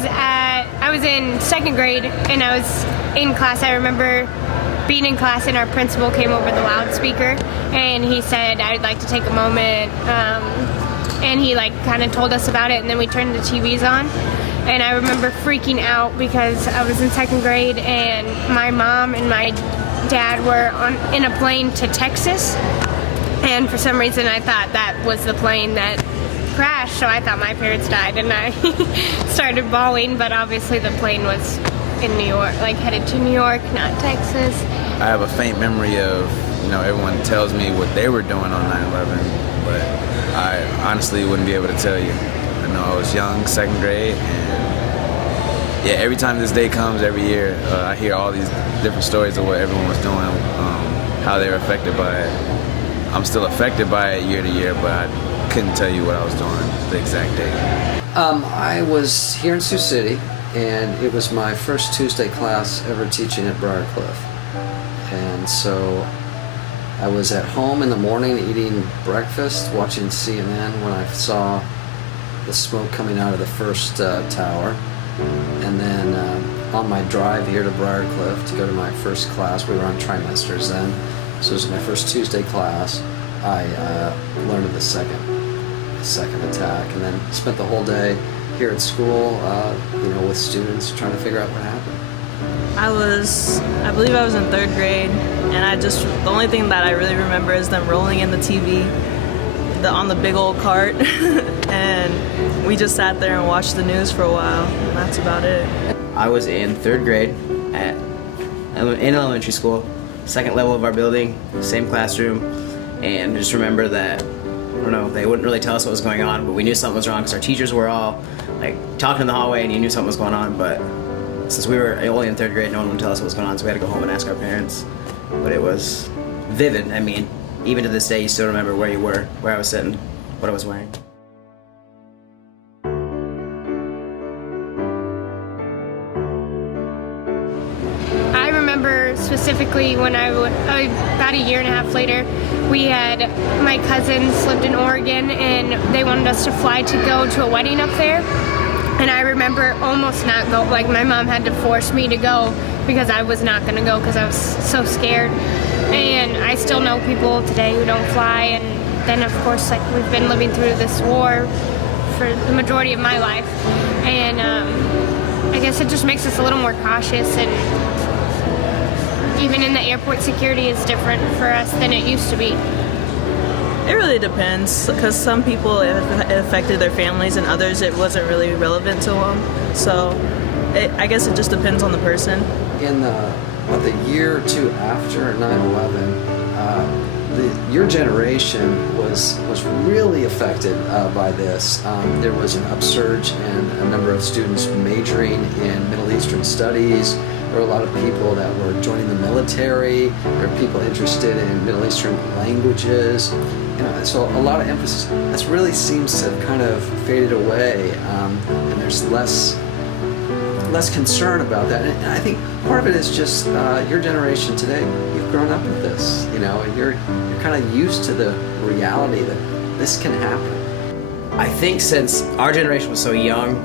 I was in second grade, and I was in class. I remember being in class, and our principal came over the loudspeaker, and he said, "I'd like to take a moment," and he kind of told us about it, and then we turned the TVs on, and I remember freaking out because I was in second grade, and my mom and my dad were in a plane to Texas, and for some reason I thought that was the plane that crashed, so I thought my parents died, and I started bawling, but obviously the plane was in New York, headed to New York, not Texas. I have a faint memory of, everyone tells me what they were doing on 9/11, but I honestly wouldn't be able to tell you. I know I was young, second grade, and yeah, every time this day comes, every year, I hear all these different stories of what everyone was doing, how they were affected by it. I'm still affected by it year to year, but I couldn't tell you what I was doing the exact date. I was here in Sioux City, and it was my first Tuesday class ever teaching at Briar. And so I was at home in the morning eating breakfast, watching CNN when I saw the smoke coming out of the first tower. And then on my drive here to Briar to go to my first class, we were on trimesters then, so it was my first Tuesday class, I learned of the second attack, and then spent the whole day here at school, with students trying to figure out what happened. I believe I was in third grade, and the only thing that I really remember is them rolling in the TV on the big old cart, and we just sat there and watched the news for a while, and that's about it. I was in third grade in elementary school, second level of our building, same classroom, and just remember that, they wouldn't really tell us what was going on, but we knew something was wrong because our teachers were all talking in the hallway, and you knew something was going on, but since we were only in third grade, no one would tell us what was going on, so we had to go home and ask our parents. But it was vivid. I mean, even to this day, you still remember where you were, where I was sitting, what I was wearing. I remember specifically when about a year and a half later, my cousins lived in Oregon, and they wanted us to fly to go to a wedding up there. And I remember almost not go, my mom had to force me to go because I was not going to go because I was so scared. And I still know people today who don't fly, and then of course we've been living through this war for the majority of my life, and I guess it just makes us a little more cautious, and even in the airport, security is different for us than it used to be. It really depends, because some people it affected their families, and others it wasn't really relevant to them. So I guess it just depends on the person. In the year or two after 9/11, your generation was really affected by this. There was an upsurge in a number of students majoring in Middle Eastern studies. There were a lot of people that were joining the military. There were people interested in Middle Eastern languages. So a lot of emphasis. This really seems to have kind of faded away, and there's less concern about that. And I think part of it is just your generation today. You've grown up with this, and you're kind of used to the reality that this can happen. I think since our generation was so young,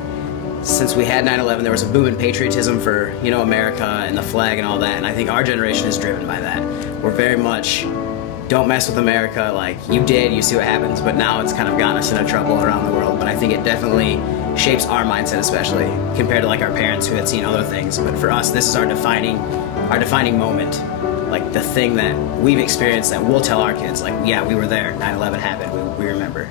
since we had 9/11, there was a boom in patriotism for, America and the flag and all that, and I think our generation is driven by that. We're very much, don't mess with America, you did, you see what happens, but now it's kind of gotten us into trouble around the world. But I think it definitely shapes our mindset, especially compared to our parents who had seen other things. But for us, this is our defining moment, the thing that we've experienced that we'll tell our kids, yeah, we were there, 9/11 happened, we remember.